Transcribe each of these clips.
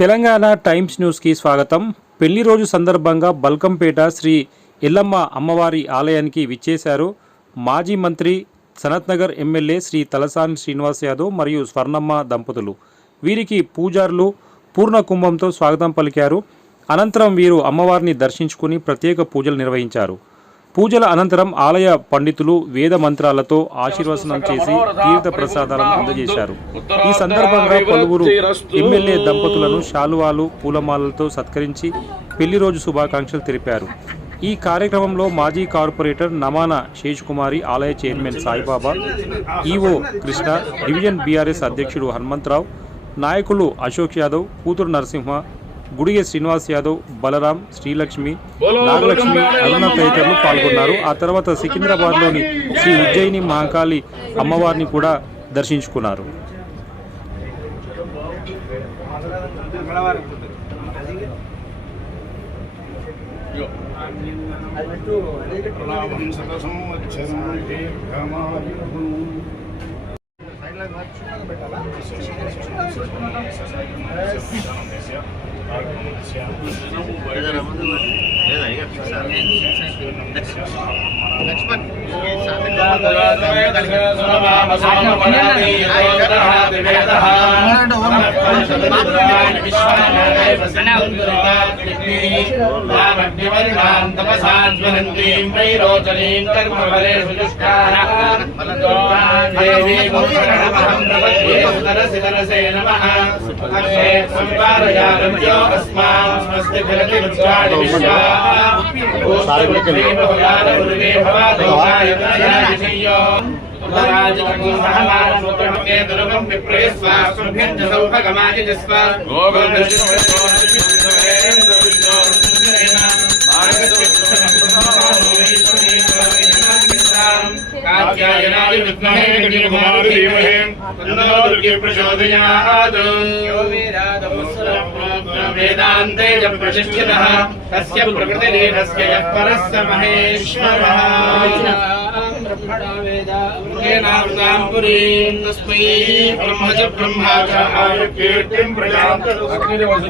Telangana times న్యూస్కి స్వాగతం. పెళ్లి రోజు సందర్భంగా బల్కంపేట శ్రీ ఎల్లమ్మ అమ్మవారి ఆలయానికి విచ్చేశారు మాజీ మంత్రి సనత్ నగర్ ఎమ్మెల్యే శ్రీ తలసాని శ్రీనివాస్ యాదవ్ మరియు స్వర్ణమ్మ దంపతులు. వీరికి పూజారులు పూర్ణ కుంభంతో స్వాగతం పలికారు. అనంతరం వీరు అమ్మవారిని దర్శించుకుని ప్రత్యేక పూజలు నిర్వహించారు. పూజల అనంతరం ఆలయ పండితులు వేద మంత్రాలతో ఆశీర్వచనం చేసి తీర్థ ప్రసాదాలను అందజేశారు. ఈ సందర్భంగా పలువురు ఎమ్మెల్యే దంపతులను శాలువాలు పూలమాలలతో సత్కరించి పెళ్లి రోజు శుభాకాంక్షలు తెలిపారు. ఈ కార్యక్రమంలో మాజీ కార్పొరేటర్ నమాన శేషకుమారి, ఆలయ chairman Saibaba, EO Krishna, division BRS అధ్యక్షుడు హనుమంతరావు, నాయకులు అశోక్ యాదవ్, కూతురు నరసింహ, గుడిగే శ్రీనివాస్ యాదవ్, బలరాం, శ్రీలక్ష్మి, నాగలక్ష్మి, అరుణ తదితరులు పాల్గొన్నారు. ఆ తర్వాత సికింద్రాబాద్లోని శ్రీ ఉజ్జయిని మహాకాళి అమ్మవారిని కూడా దర్శించుకున్నారు. वेदान्ते प्रतिष्ठितः तस्य प्रकृतिलीनस्य यः परः स महेश्वरः ब्रह्मणा वेदावृतेनावृतां पुरीं तस्मै ब्रह्म च ब्रह्मा च कीर्तिं प्रजान्तुर्भवान्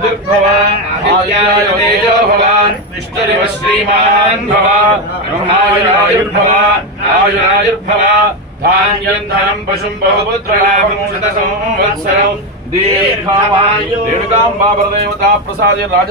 आद्याय तेजो भवान् विष्णुरिव श्रीमान् भवान् ब्रह्मायुर्भवान् आयुरायुर्भवान् धान्यं धनं पशुं बहुपुत्रलाभं शतसंवत्सरं दीर्घायुः प्रसादे राज